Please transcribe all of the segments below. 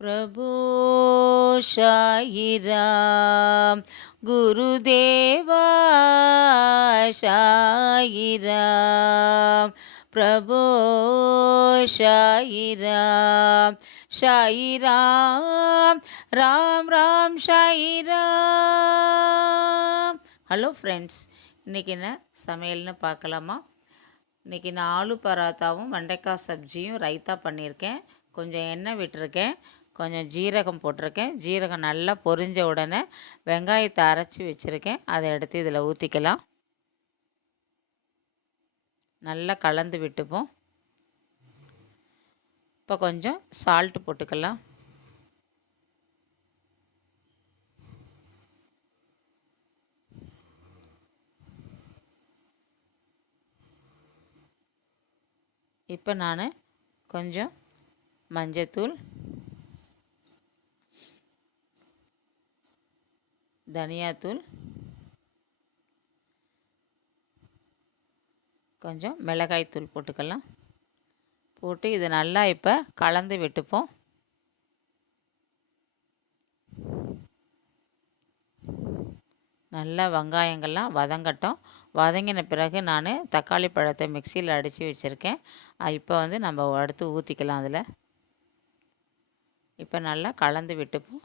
प्रभो साईराम गुरुदेवा साईराम प्रभो Sairam Sairam Ram Ram Sairam. Hello friends, இன்றைக்கி என்ன சமையல்னு பார்க்கலாமா? இன்றைக்கி நான் ஆலு பராத்தாவும் வெண்டைக்காய் சப்ஜியும் ரைத்தா பண்ணியிருக்கேன். கொஞ்சம் எண்ணெய் விட்டுருக்கேன், கொஞ்சம் ஜீரகம் போட்டிருக்கேன். ஜீரகம் நல்லா பொரிஞ்ச உடனே வெங்காயத்தை அரைச்சி வச்சுருக்கேன். அதை எடுத்து இதில் ஊற்றிக்கலாம். நல்லா கலந்து விட்டுப்போம். இப்போ கொஞ்சம் சால்ட்டு போட்டுக்கலாம். இப்போ நான் கொஞ்சம் மஞ்சத்தூள், தனியாத்தூள், கொஞ்சம் மிளகாய்த்தூள் போட்டுக்கலாம். போட்டு இது நல்லா இப்போ கலந்து விட்டுப்போம். நல்லா வெங்காயங்கள்லாம் வதங்கட்டும். வதங்கின பிறகு நான் தக்காளி பழத்தை மிக்சியில் அடித்து வச்சுருக்கேன். இப்போ நம்ம அடுத்து ஊற்றிக்கலாம் அதில். இப்போ நல்லா கலந்து விட்டுப்போம்.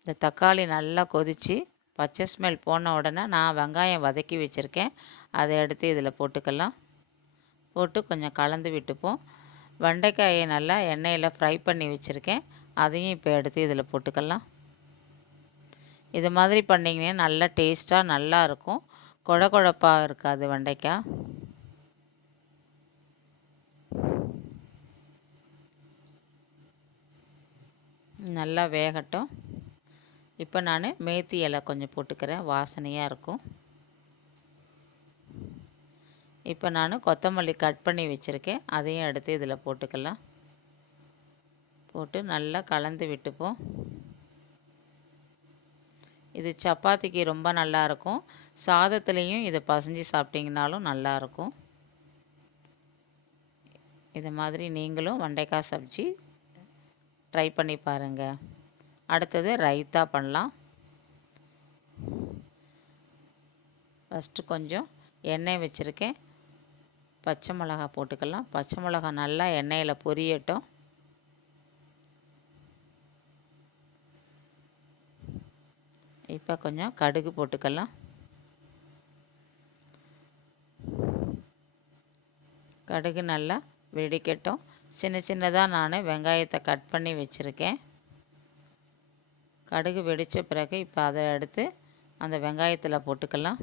இந்த தக்காளி நல்லா கொதித்து பச்சை ஸ்மெல் போன உடனே நான் வெங்காயம் வதக்கி வச்சுருக்கேன். அதை எடுத்து இதில் போட்டுக்கலாம். போட்டு கொஞ்சம் கலந்து விட்டுப்போம். வெண்டைக்காயை நல்லா எண்ணெயில் ஃப்ரை பண்ணி வச்சுருக்கேன். அதையும் இப்போ எடுத்து இதில் போட்டுக்கலாம். இது மாதிரி பண்ணிங்கன்னா நல்லா டேஸ்ட்டாக நல்லாயிருக்கும். கொழ கொழப்பாக இருக்காது வெண்டைக்காய். நல்லா வேகட்டும். இப்போ நான் மேத்தி இலை கொஞ்சம் போட்டுக்கிறேன், வாசனையாக இருக்கும். இப்போ நான் கொத்தமல்லி கட் பண்ணி வச்சுருக்கேன், அதையும் எடுத்து இதில் போட்டுக்கலாம். போட்டு நல்லா கலந்து விட்டுப்போம். இது சப்பாத்திக்கு ரொம்ப நல்லாயிருக்கும். சாதத்துலேயும் இதை பசைஞ்சு சாப்பிட்டிங்கனாலும் நல்லாயிருக்கும். இது மாதிரி நீங்களும் வெண்டைக்காய் சப்ஜி ட்ரை பண்ணி பாருங்கள். அடுத்தது ரைத்தா பண்ணலாம். ஃபஸ்ட்டு கொஞ்சம் எண்ணெய் வச்சுருக்கேன். பச்சை மிளகா போட்டுக்கலாம். பச்சை மிளகா நல்லா எண்ணெயில் பொரியட்டும். இப்போ கொஞ்சம் கடுகு போட்டுக்கலாம். கடுகு நல்லா வெடிக்கட்டும். சின்ன சின்னதாக நான் வெங்காயத்தை கட் பண்ணி வச்சுருக்கேன். கடுகு வெடித்த பிறகு இப்போ அதை எடுத்து அந்த வெங்காயத்தில் போட்டுக்கலாம்.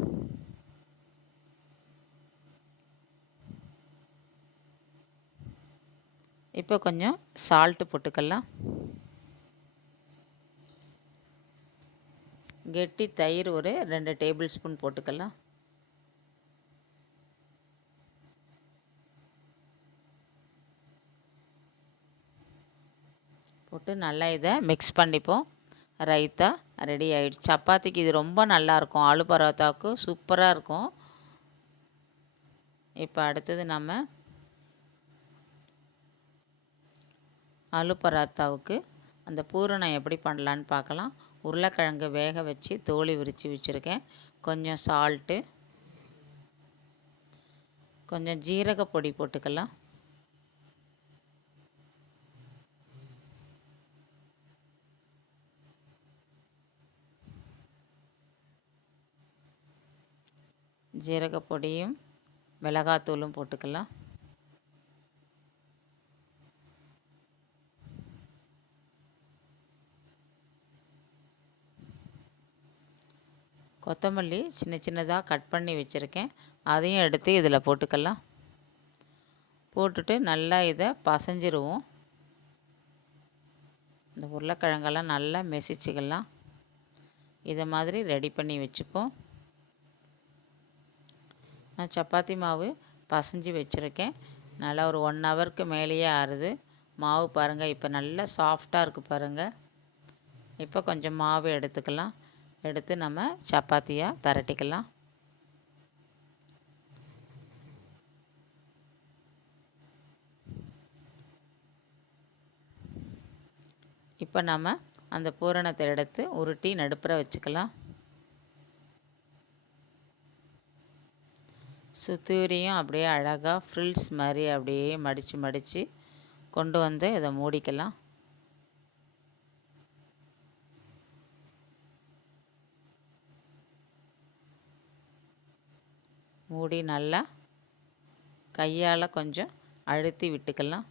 இப்போ கொஞ்சம் சால்ட்டு போட்டுக்கலாம். கெட்டி தயிர் ஒரு 2 டேபிள் ஸ்பூன் போட்டுக்கலாம். போட்டு நல்லா இதை மிக்ஸ் பண்ணிப்போம். ரைத்தா ரெடி ஆகிடுச்சு. சப்பாத்திக்கு இது ரொம்ப நல்லாயிருக்கும். ஆலு பரோட்டாவுக்கு சூப்பராக இருக்கும். இப்போ அடுத்தது நம்ம ஆலு பராத்தாவுக்கு அந்த பூரணம் எப்படி பண்ணலான்னு பார்க்கலாம். உருளைக்கிழங்கு வேக வச்சு தோலி உரித்து வச்சுருக்கேன். கொஞ்சம் சால்ட்டு, கொஞ்சம் ஜீரக பொடி போட்டுக்கலாம். ஜீரக பொடியும் மிளகாத்தூளும் போட்டுக்கலாம். கொத்தமல்லி சின்ன சின்னதாக கட் பண்ணி வச்சுருக்கேன், அதையும் எடுத்து இதில் போட்டுக்கலாம். போட்டுட்டு நல்லா இதை பசைஞ்சிருவோம். இந்த உருளைக்கிழங்கெல்லாம் நல்லா மெசிச்சுக்கலாம். இதை மாதிரி ரெடி பண்ணி வச்சுப்போம். நான் சப்பாத்தி மாவு பசைஞ்சு வச்சுருக்கேன். நல்லா ஒரு 1 ஹவருக்கு மேலேயே ஆறுது மாவு. பாருங்கள், இப்போ நல்லா சாஃப்டாக இருக்குது பாருங்கள். இப்போ கொஞ்சம் மாவு எடுத்துக்கலாம். எடுத்து நம்ம சப்பாத்தியாக திரட்டிக்கலாம். இப்போ நம்ம அந்த பூரணத்தை எடுத்து உருட்டி நடுப்புற வச்சுக்கலாம். சுத்தூரியும் அப்படியே அழகாக ஃப்ரில்ஸ் மாதிரி அப்படியே மடித்து கொண்டு வந்து இதை மூடிக்கலாம். மூடி நல்லா கையால் கொஞ்சம் அழுத்தி விட்டுக்கலாம்.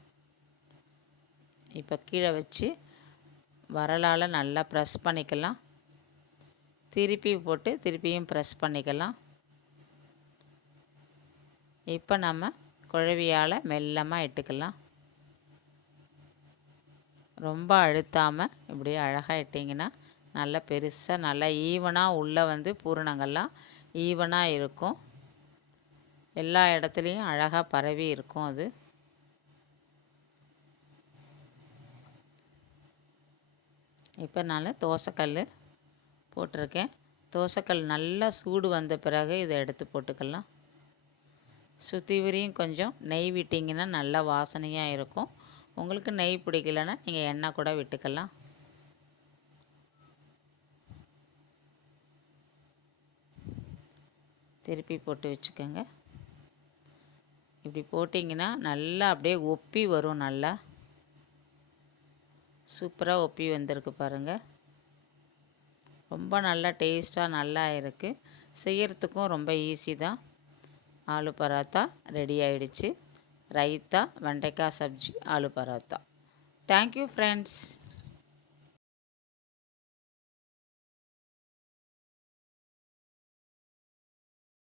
இப்போ கீழே வச்சு வரலால் நல்லா ப்ரெஸ் பண்ணிக்கலாம். திருப்பி போட்டு திருப்பியும் ப்ரெஸ் பண்ணிக்கலாம். இப்போ நம்ம குழவியால் மெல்லமாக இட்டுக்கலாம். ரொம்ப அழுத்தாமல் இப்படியே அழகாக இட்டிங்கன்னா நல்லா பெருசாக நல்லா ஈவனாக உள்ளே வந்து பூரணங்கள்லாம் ஈவனாக இருக்கும். எல்லா இடத்துலையும் அழகாக பரவி இருக்கும். அது இப்போ நான் தோசைக்கல் போட்டிருக்கேன். தோசைக்கல் நல்லா சூடு வந்த பிறகு இதை எடுத்து போட்டுக்கலாம். சுற்றிவரையும் கொஞ்சம் நெய் விட்டிங்கன்னா நல்லா வாசனையாக இருக்கும். உங்களுக்கு நெய் பிடிக்கலன்னா நீங்கள் எண்ணெய் கூட விட்டுக்கலாம். திருப்பி போட்டு வச்சுக்கோங்க. இப்படி போட்டிங்கன்னா நல்லா அப்படியே ஒப்பி வரும். நல்லா சூப்பராக ஒப்பி வந்திருக்கு பாருங்கள். ரொம்ப நல்லா டேஸ்ட்டாக நல்லா இருக்குது. செய்கிறதுக்கும் ரொம்ப ஈஸி தான். ஆலு பராத்தா ரெடி ஆயிடுச்சு. ரைத்தா, வெண்டைக்காய் சப்ஜி, ஆலு பராத்தா. Thank you friends.